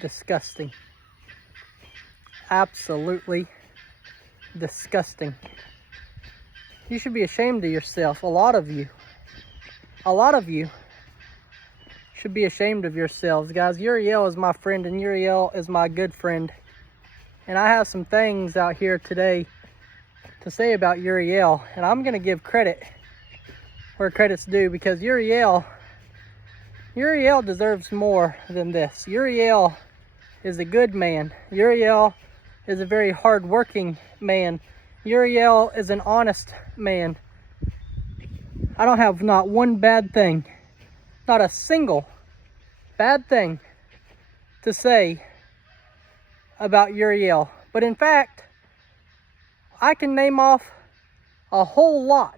disgusting. Absolutely disgusting. You should be ashamed of yourself. A lot of you should be ashamed of yourselves, guys. Uriel is my friend, and Uriel is my good friend. And I have some things out here today to say about Uriel, and I'm going to give credit where credit's due, because Uriel deserves more than this. Uriel is a good man. Uriel is a very hard-working man. Uriel is an honest man. I don't have not one bad thing, not a single bad thing to say about Uriel. But in fact, I can name off a whole lot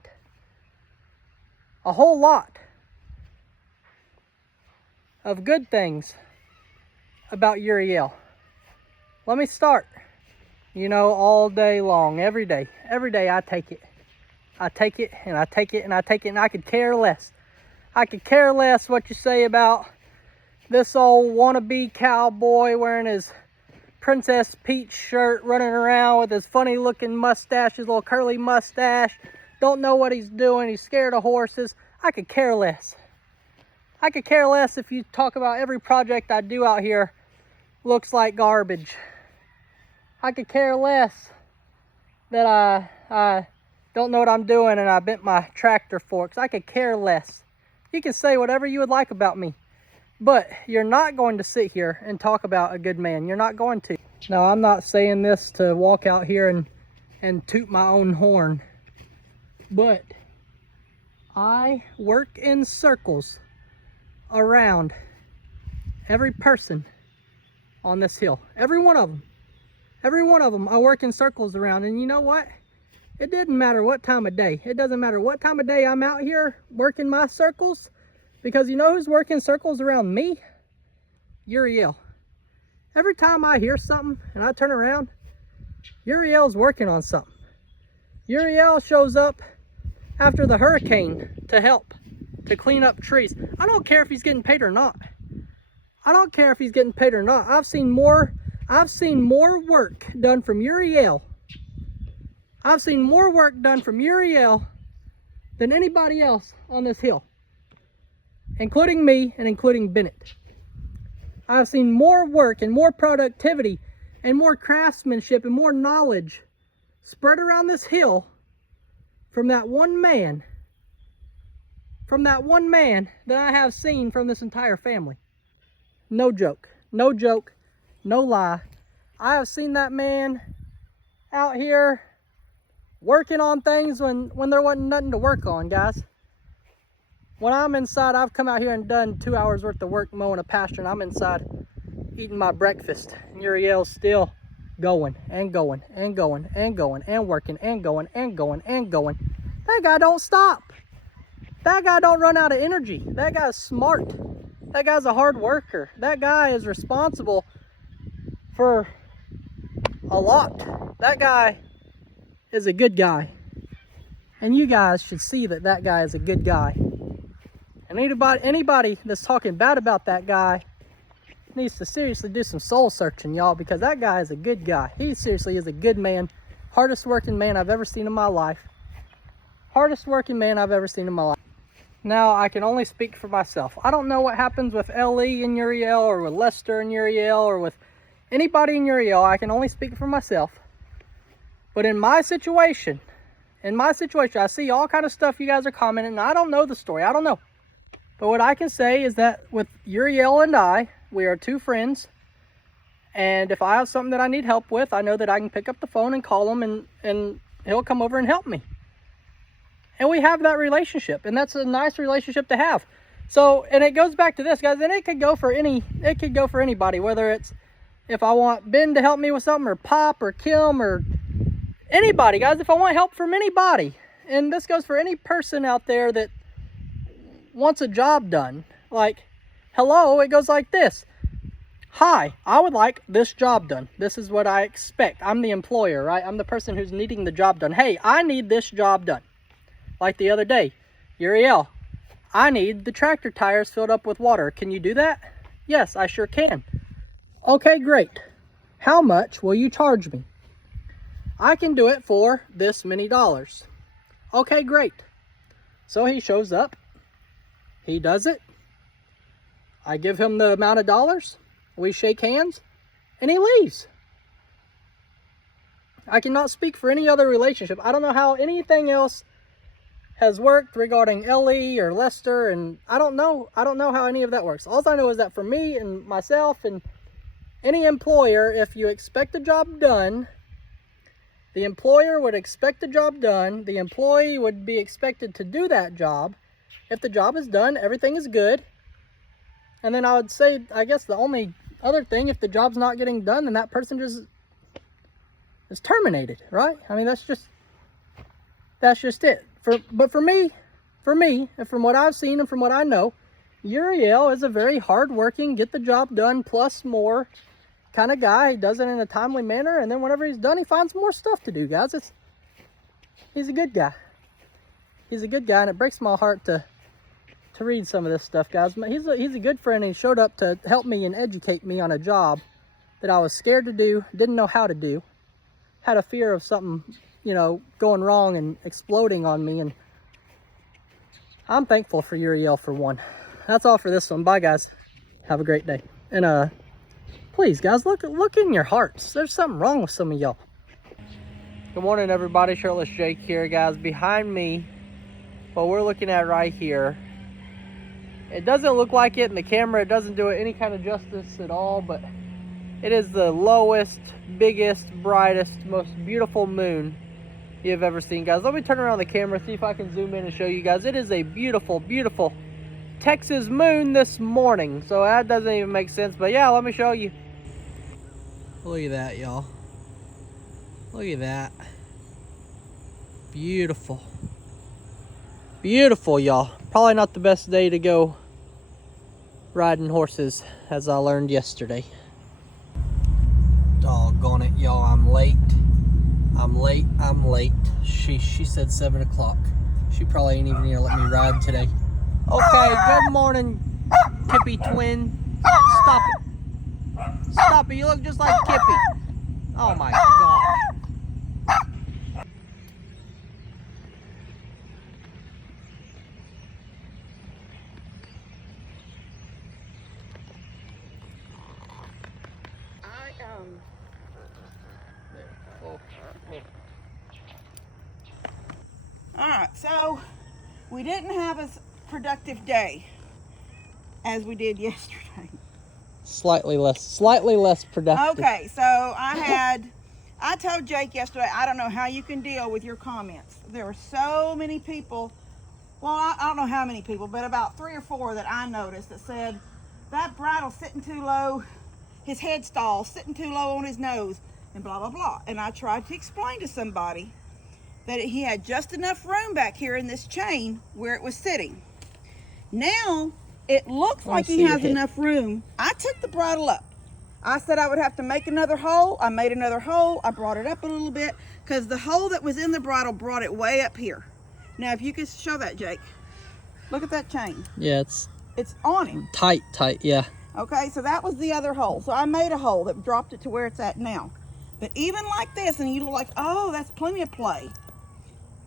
of good things about Uriel. Let me start. You know, all day long, every day I take it. I take it and I take it and I take it, and I could care less. I could care less what you say about this old wannabe cowboy wearing his Princess Peach shirt, running around with his funny looking mustache, his little curly mustache. Don't know what he's doing. He's scared of horses. I could care less. I could care less if you talk about every project I do out here looks like garbage. I could care less that I don't know what I'm doing and I bent my tractor forks. I could care less. You can say whatever you would like about me, but you're not going to sit here and talk about a good man. You're not going to. Now, I'm not saying this to walk out here and toot my own horn, but I work in circles around every person on this hill. Every one of them. Every one of them I work in circles around. And you know what? It didn't matter what time of day. It doesn't matter what time of day I'm out here working my circles, because you know who's working circles around me? Uriel. Every time I hear something and I turn around, Uriel's working on something. Uriel shows up after the hurricane to help, to clean up trees. I don't care if he's getting paid or not. I don't care if he's getting paid or not. I've seen more work done from Uriel. I've seen more work done from Uriel than anybody else on this hill, including me and including Bennett. I've seen more work and more productivity and more craftsmanship and more knowledge spread around this hill from that one man, that I have seen from this entire family. No joke, no lie. I have seen that man out here working on things when there wasn't nothing to work on, guys. When I'm inside, I've come out here and done 2 hours worth of work mowing a pasture, and I'm inside eating my breakfast, and Uriel's still going and going and going and going and working and going and going and going. That guy don't stop. That guy don't run out of energy. That guy's smart. That guy's a hard worker. That guy is responsible for a lot. That guy is a good guy. And you guys should see that that guy is a good guy. And anybody that's talking bad about that guy needs to seriously do some soul searching, y'all, because that guy is a good guy. He seriously is a good man. Hardest working man I've ever seen in my life. Hardest working man I've ever seen in my life. Now, I can only speak for myself. I don't know what happens with Ellie and Uriel, or with Lester and Uriel, or with anybody in Uriel. I can only speak for myself. But in my situation, I see all kind of stuff you guys are commenting, and I don't know the story. I don't know. But what I can say is that with Uriel and I, we are two friends. And if I have something that I need help with, I know that I can pick up the phone and call him, and he'll come over and help me. And we have that relationship, and that's a nice relationship to have. So, and it goes back to this, guys, and it could go for anybody, whether it's if I want Ben to help me with something, or Pop, or Kim, or anybody, guys. If I want help from anybody, and this goes for any person out there that wants a job done, like, hello, it goes like this. Hi, I would like this job done. This is what I expect. I'm the employer, right? I'm the person who's needing the job done. Hey, I need this job done. Like the other day, Uriel, I need the tractor tires filled up with water. Can you do that? Yes, I sure can. Okay, great. How much will you charge me? I can do it for this many dollars. Okay, great. So he shows up. He does it. I give him the amount of dollars. We shake hands. And he leaves. I cannot speak for any other relationship. I don't know how anything else has worked regarding Ellie or Lester, and I don't know how any of that works. All I know is that for me and myself and any employer, if you expect the job done, the employer would expect the job done. The employee would be expected to do that job. If the job is done, everything is good. And then I would say, I guess the only other thing, if the job's not getting done, then that person just is terminated, right? I mean, that's just it. But for me, and from what I've seen and from what I know, Uriel is a very hardworking, get the job done plus more kind of guy. He does it in a timely manner, and then whenever he's done, he finds more stuff to do, guys. He's a good guy. He's a good guy, and it breaks my heart to read some of this stuff, guys. He's a good friend, and he showed up to help me and educate me on a job that I was scared to do, didn't know how to do, had a fear of something, you know, going wrong and exploding on me, and I'm thankful for Uriel for one. That's all for this one. Bye, guys. Have a great day. And please, guys, look in your hearts. There's something wrong with some of y'all. Good morning, everybody. Shirtless Jake here, guys. Behind me, what we're looking at right here, it doesn't look like it in the camera. It doesn't do it any kind of justice at all, but it is the lowest, biggest, brightest, most beautiful moon you've ever seen, guys. Let me turn around the camera, see if I can zoom in and show you guys. It is a beautiful, beautiful Texas moon this morning. So that doesn't even make sense, but yeah, let me show you. Look at that, y'all. Look at that. Beautiful. Beautiful, y'all. Probably not the best day to go riding horses, as I learned yesterday. Doggone it, y'all. I'm late. She said 7 o'clock. She probably ain't even gonna let me ride today. Okay, good morning, Kippy twin. Stop it. Stop it. You look just like Kippy. Oh my gosh. Alright, so we didn't have as productive day as we did yesterday. Slightly less productive. Okay, so I told Jake yesterday, I don't know how you can deal with your comments. There were so many people, well, I don't know how many people, but about 3 or 4 that I noticed that said, that bridle's sitting too low, his head stall sitting too low on his nose, and blah, blah, blah. And I tried to explain to somebody that he had just enough room back here in this chain where it was sitting. Now, it looks like he has enough room. I took the bridle up. I said I would have to make another hole. I made another hole. I brought it up a little bit because the hole that was in the bridle brought it way up here. Now, if you could show that, Jake. Look at that chain. Yeah, it's on him. Tight, yeah. Okay, so that was the other hole. So I made a hole that dropped it to where it's at now. But even like this, and you look like, oh, that's plenty of play.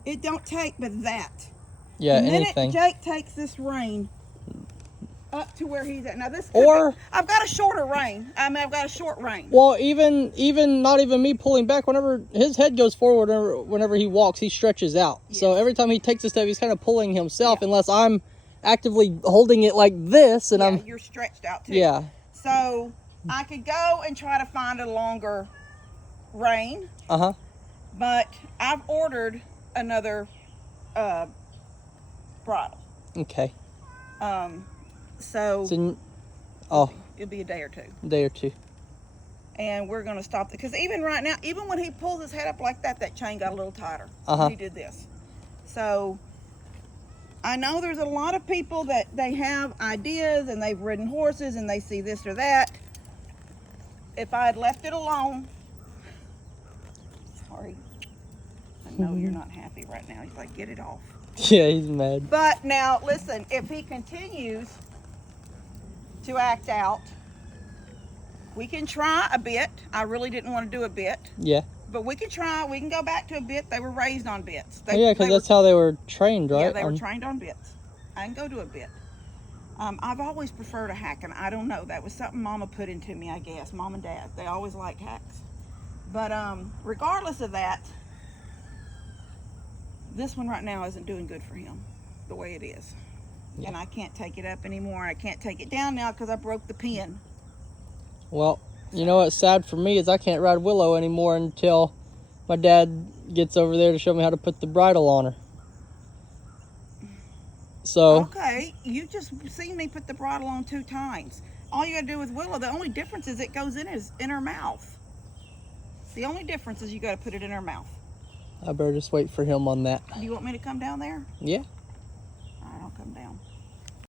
It don't take but that. Yeah, the minute anything. Jake takes this rein up to where he's at. Now this I've got a shorter rein. I mean, I've got a short rein. Well, even not even me pulling back, whenever his head goes forward, whenever he walks, he stretches out. Yes. So every time he takes a step, he's kind of pulling himself, yeah. Unless I'm actively holding it like this, and you're stretched out too. Yeah. So I could go and try to find a longer rein. But I've ordered another bridle. Okay. So it'll be a day or two. And we're going to stop because even right now, even when he pulls his head up like that, that chain got a little tighter. When he did this. So I know there's a lot of people that they have ideas and they've ridden horses and they see this or that. If I had left it alone, sorry. I know you're not happy right now. He's like, get it off. Yeah, he's mad. But now, listen, if he continues to act out, We can try a bit. I really didn't want to do a bit, Yeah. but we can try. We can go back to a bit. They were raised on bits. Oh, yeah, because that's how they were trained, right? Yeah, they were trained on bits. I can go to a bit. I've always preferred a hack, and I don't know. That was something Mama put into me, I guess. Mom and Dad, they always liked hacks. But regardless of that, this one right now isn't doing good for him the way it is. Yeah. And I can't take it up anymore. I can't take it down now because I broke the pin. Well, you know what's sad for me is I can't ride Willow anymore until my dad gets over there to show me how to put the bridle on her. So. Okay, you just seen me put the bridle on 2 times. All you gotta do with Willow, the only difference is it goes in her mouth. The only difference is you gotta put it in her mouth. I better just wait for him on that. Do you want me to come down there? Yeah. All right, I'll come down.